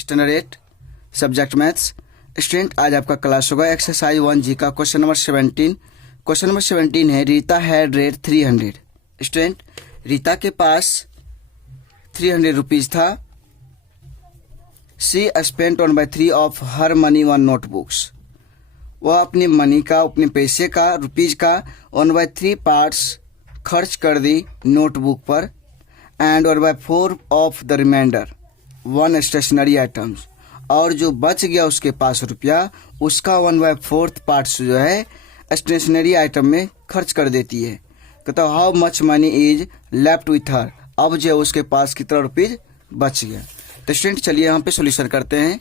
Standard 8 subject maths. Student आज आपका class होगा एक्सरसाइज 1G का क्वेश्चन नंबर 17। क्वेश्चन नंबर 17 है Rita had rate 300। Student Rita के पास 300 रुपीज था। She spent 1/3 of her money on notebooks. वह अपने मनी का, अपने पैसे का, रुपीज का 1/3 पार्ट्स खर्च कर दी नोटबुक पर and 1/4 of the remainder 1 stationery items. और जो बच गया उसके पास रुपया, उसका 1/4 पार्ट्स जो है स्टेशनरी आइटम में खर्च कर देती है। कहता how much money is left with her. अब जो उसके पास कितना रुपीज बच गया। तो स्टूडेंट चलिए यहाँ पे सॉल्यूशन करते हैं।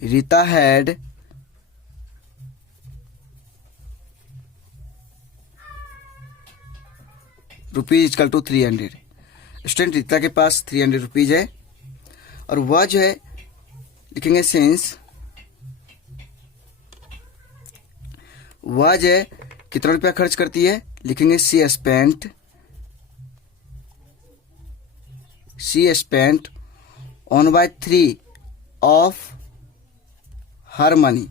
Rita had rupees equal to 300। Student Rita के पास 300 रुपीज है और वह जो है लिखेंगे सिंस वह जो है कितना रुपया खर्च करती है, लिखेंगे सी स्पेंट 1/3 ऑफ हर मनी।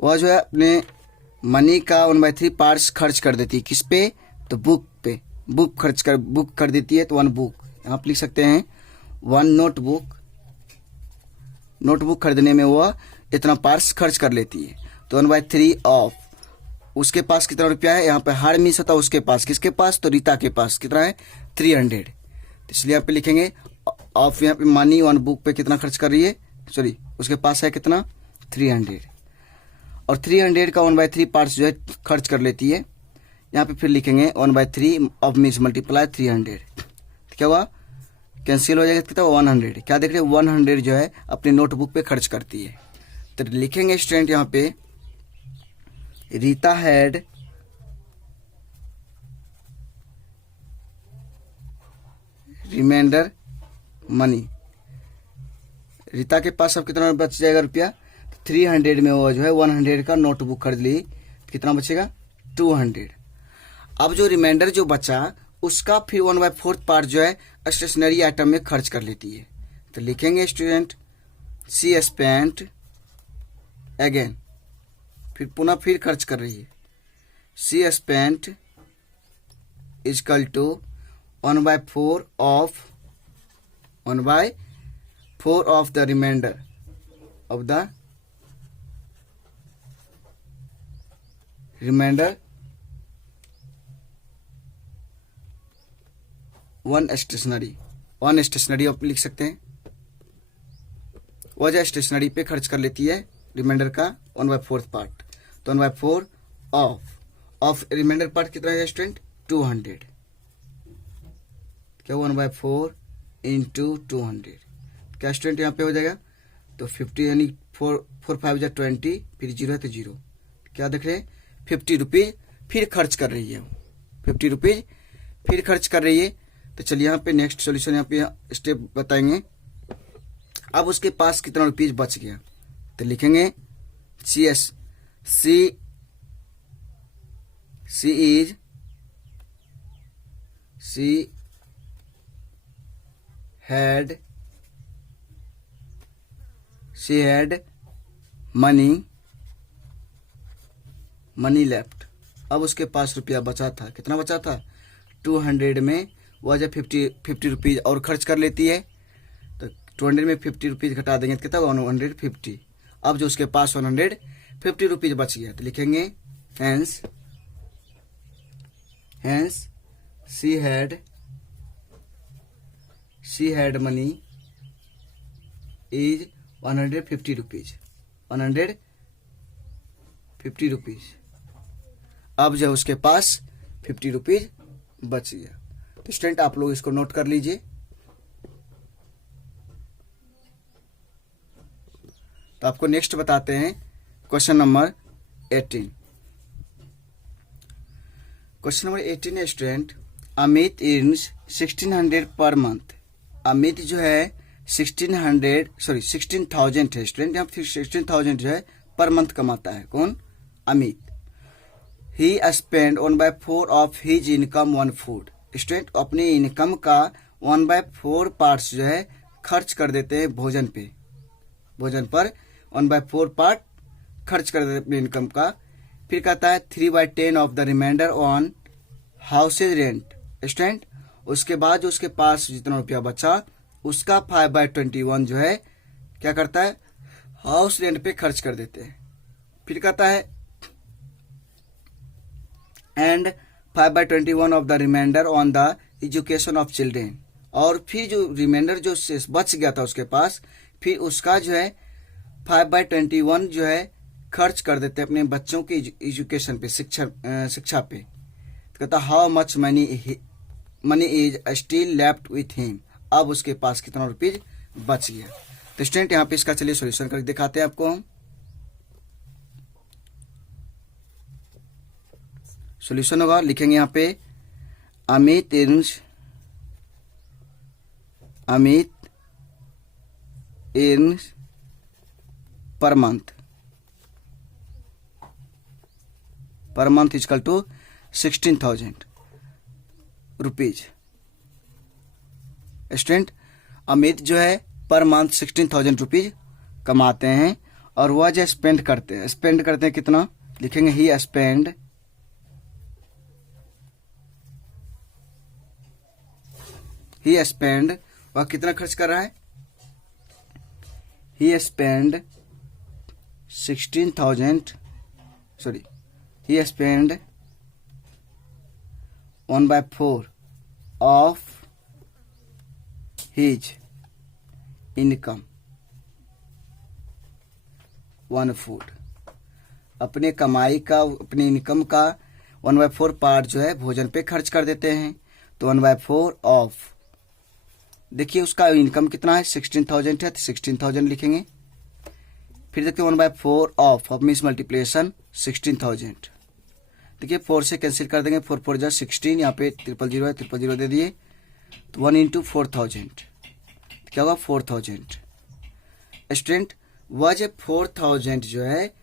वह जो है अपने मनी का 1/3 पार्ट्स खर्च कर देती है। किस पे? तो बुक पे। बुक कर देती है। तो 1 बुक यहाँ पे लिख सकते हैं 1 नोटबुक खरीदने में वह इतना पार्ट्स खर्च कर लेती है। तो 1/3 ऑफ उसके पास कितना रुपया है, यहाँ पे हर मिस होता है उसके पास। किसके पास? तो रीता के पास कितना है 300। तो इसलिए यहाँ पे लिखेंगे ऑफ, यहाँ पे मनी 1 बुक पे कितना खर्च कर रही है, सॉरी उसके पास है कितना 300 और 300 का 1/3 पार्ट्स जो है खर्च कर लेती है। यहाँ पे फिर लिखेंगे 1/3 ऑफ मीन्स मल्टीप्लाई 300। तो क्या हुआ, कैंसिल हो जाएगा, कितना 100। क्या देख रहे हैं 100 जो है अपनी नोटबुक पे खर्च करती है। तो लिखेंगे स्टूडेंट यहाँ पे Rita had remainder money. Rita के पास अब कितना बच जाएगा रुपया, 300 में वो जो है 100 का नोटबुक खरीद ली। कितना बचेगा 200। अब जो रिमाइंडर जो बचा उसका फिर 1/4 पार्ट जो है स्टेशनरी आइटम में खर्च कर लेती है। तो लिखेंगे स्टूडेंट सी स्पेंट अगेन, फिर खर्च कर रही है। She spent equal to 1/4 of the remainder of the remainder 1 stationery आप लिख सकते हैं। वह जो स्टेशनरी पे खर्च कर लेती है रिमाइंडर का 1/4 पार्ट। तो 1/4 ऑफ रिमाइंडर पार्ट कितना है स्टूडेंट 200। क्या 1/4 इंटू 200 क्या स्टूडेंट यहाँ पे हो जाएगा, तो 50 यानी 4 5 20, फिर 0 है तो 0। क्या देख रहे हैं 50 रुपीज फिर खर्च कर रही है। 50 रुपीज फिर खर्च कर रही है। तो चलिए यहाँ पे नेक्स्ट सॉल्यूशन यहाँ पे स्टेप बताएंगे। अब उसके पास कितना रुपीज बच गया, तो लिखेंगे सी हैड मनी लेफ्ट। अब उसके पास रुपया बचा था। कितना बचा था 200 में वह जब 50 रुपीज और खर्च कर लेती है। तो 200 में 50 रुपीज घटा देंगे तो कितना 150। अब जो उसके पास 150 रुपीज बच गया तो लिखेंगे hence she had money is 150 rupees 150 rupees. अब जो उसके पास 50 रुपीज बच गया। तो स्टूडेंट आप लोग इसको नोट कर लीजिए। तो आपको नेक्स्ट बताते हैं क्वेश्चन नंबर 18। क्वेश्चन नंबर 18 है student Amit इर्न्स 1600 per month. Amit जो है 16,000 है स्टूडेंट। यहाँ फिर 16,000 जो है पर मंथ कमाता है। कौन? Amit. He spend 1/4 of his income on food. Student अपने इनकम का 1/4 पार्ट्स जो है खर्च कर देते हैं भोजन पे, भोजन पर 1/4 पार्ट खर्च कर देते हैं अपने इनकम का। फिर कहता है 3/10 of the remainder on houses rent. Student उसके बाद जो उसके पास जितना रुपया बचा उसका 5/21 जो है क्या करता है, हाउस रेंट पे खर्च कर देते हैं। फिर कहता है and 5/21 of the remainder on the education of children. और फिर जो रिमाइंडर जो बच गया था उसके पास, फिर उसका जो है 5/21 जो है खर्च कर देते हैं अपने बच्चों के एजुकेशन पे, शिक्षा पे। तो कहता how much money is still left with him. अब उसके पास कितना रुपीज बच गया। तो स्टूडेंट यहाँ पे इसका चलिए सॉल्यूशन करके दिखाते हैं आपको हम। सॉल्यूशन होगा, लिखेंगे यहाँ पे Amit earns per month is equal to 16,000 rupees. Student Amit जो है पर मंथ 16,000 रुपीज कमाते हैं और वह जो स्पेंड करते हैं कितना, लिखेंगे ही स्पेंड वह कितना खर्च कर रहा है, ही spend 1/4 of his income on food। अपने कमाई का, अपने इनकम का 1/4 पार्ट जो है भोजन पे खर्च कर देते हैं। तो 1/4 ऑफ, देखिए उसका इनकम कितना है 16,000 है, तो 16,000 लिखेंगे। फिर देखिए 1/4 ऑफ मीन्स मल्टीप्लिकेशन 16,000। देखिए 4 से कैंसिल कर देंगे, 4 4 जा 16, यहाँ पे 000 है, 000 दे दिए। तो 1 × 4,000 क्या होगा 4,000। स्टूडेंट वह जब 4,000 जो है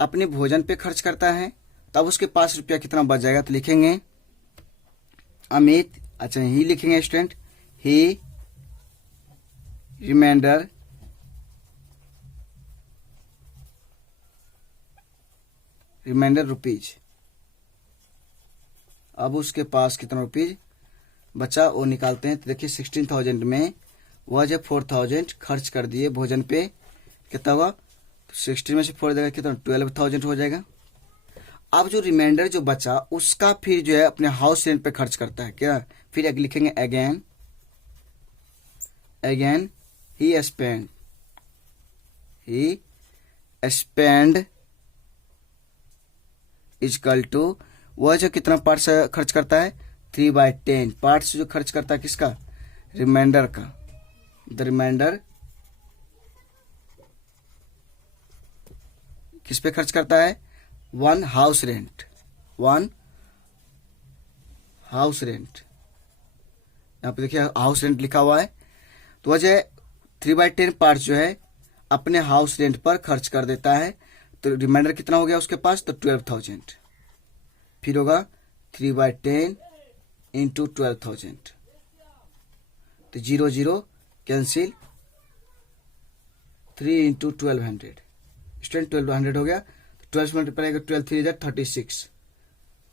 अपने भोजन पे खर्च करता है, तब उसके पास रुपया कितना बच जाएगा। तो लिखेंगे अमित, अच्छा ही लिखेंगे स्टूडेंट, ही रिमाइंडर रुपीज। अब उसके पास कितना रुपीज बचा वो निकालते हैं। तो देखिए 16,000 में वह जब 4,000 खर्च कर दिए भोजन पे, कितना होगा, तो 16 में से 4 देगा कितना 12,000 हो जाएगा। अब जो रिमाइंडर जो बचा उसका फिर जो है अपने हाउस रेंट पे खर्च करता है क्या। फिर एक लिखेंगे again he spend is equal to, वह जो कितना पार्ट्स खर्च करता है 3/10 पार्ट्स जो खर्च करता है किसका, रिमाइंडर का। द रिमाइंडर किस पे खर्च करता है, 1 हाउस रेंट। यहाँ पे देखिए हाउस रेंट लिखा हुआ है। तो वह जो 3/10 पार्ट्स जो है अपने हाउस रेंट पर खर्च कर देता है। तो रिमाइंडर कितना हो गया उसके पास, तो 12,000। फिर होगा 3/10 × 12,000, तो 0 कैंसिल, 3 × 1200 स्टूडेंट 1200 हो गया। तो 12 मल्टीप्लाई 12 3 36,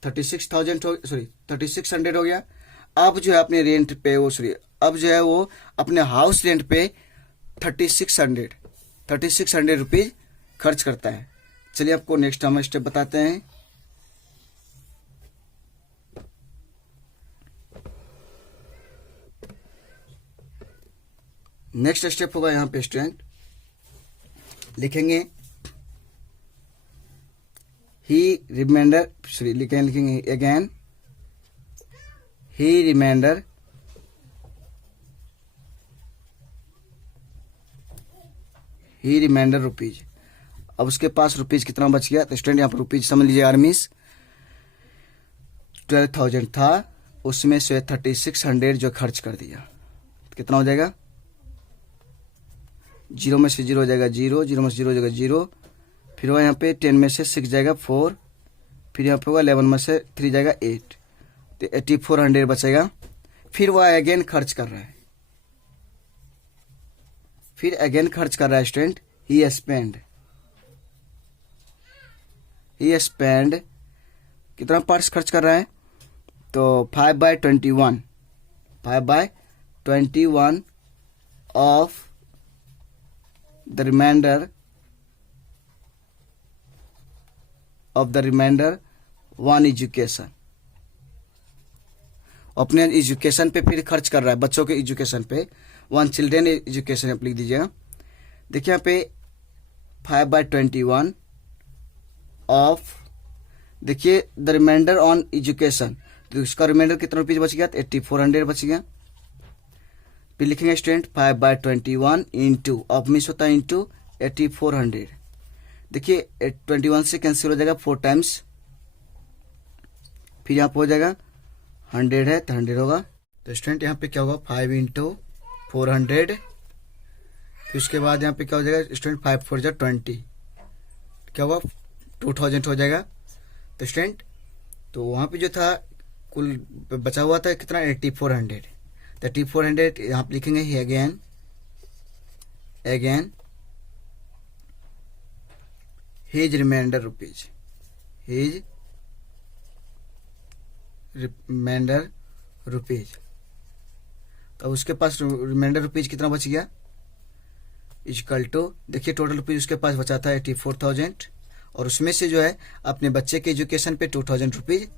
3600 हो गया। अब जो है अपने रेंट पे अब जो है वो अपने हाउस रेंट पे 3600 रुपीज खर्च करता है। चलिए आपको नेक्स्ट हम स्टेप बताते हैं। नेक्स्ट स्टेप होगा यहाँ पे स्टूडेंट, लिखेंगे लिखेंगे अगेन ही रिमाइंडर रुपीज। अब उसके पास रुपीज कितना बच गया, तो स्टूडेंट यहाँ पर रुपीज समझ लीजिए आर्मीस 12,000 था, उसमें से 3600 जो खर्च कर दिया, तो कितना हो जाएगा, 0 में से 0 हो जाएगा 0, 0 में से 0 हो जाएगा 0। फिर वह यहाँ पे 10 में से 6 जाएगा 4, फिर यहाँ पे होगा 11 में से 3 जाएगा 8, तो 8400 बचेगा। फिर वह अगेन खर्च कर रहा है, फिर अगेन खर्च कर रहा है स्टूडेंट। ही स्पेंड कितना पर्स खर्च कर रहा है, तो 5/21 of the remainder on education. अपने एजुकेशन पे फिर खर्च कर रहा है, बच्चों के एजुकेशन पे, वन चिल्ड्रेन एजुकेशन आप लिख दीजिएगा। देखिए यहाँ पे 5/21 ऑफ, देखिए द रिमाइंडर ऑन एजुकेशन, तो उसका रिमाइंडर कितना रुपीज बच गया, तो 8400 बच गया। फिर लिखेंगे स्टूडेंट 5/21 इंटू, अब मिस होता है इंटू 8400। देखिए 21 से कैंसिल हो जाएगा 4 टाइम्स, फिर यहाँ पे हो जाएगा 100 है तो 100 होगा। तो स्टूडेंट यहाँ पे क्या होगा 5 × 400, फिर उसके बाद यहाँ पे क्या हो जाएगा स्टूडेंट 5 4 जा 20, क्या होगा 2000 हो जाएगा। तो स्टूडेंट तो वहाँ पे जो था कुल बचा हुआ था कितना 8400, तो 8400 यहाँ पे लिखेंगे ही अगेन हिज रिमाइंडर रुपीज, तो उसके पास रिमाइंडर रुपीज कितना बच गया, इक्वल टू, देखिए टोटल रुपीज उसके पास बचा था 84,000, और उसमें से जो है अपने बच्चे के एजुकेशन पे 2000 रुपीज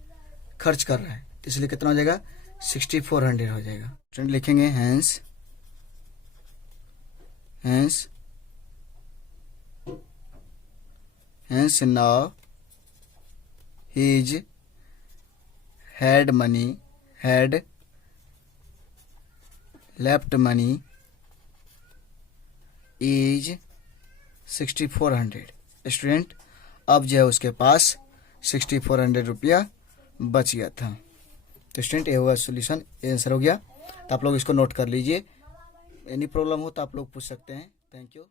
खर्च कर रहा है, इसलिए कितना हो जाएगा 6400 हो जाएगा। स्टूडेंट लिखेंगे hence now his had left money is 6400। Student अब जो है उसके पास 6400 रुपया बच गया था। तो स्टूडेंट ये होगा सोल्यूशन, आंसर हो गया। तो आप लोग इसको नोट कर लीजिए, एनी प्रॉब्लम हो तो आप लोग पूछ सकते हैं। Thank you.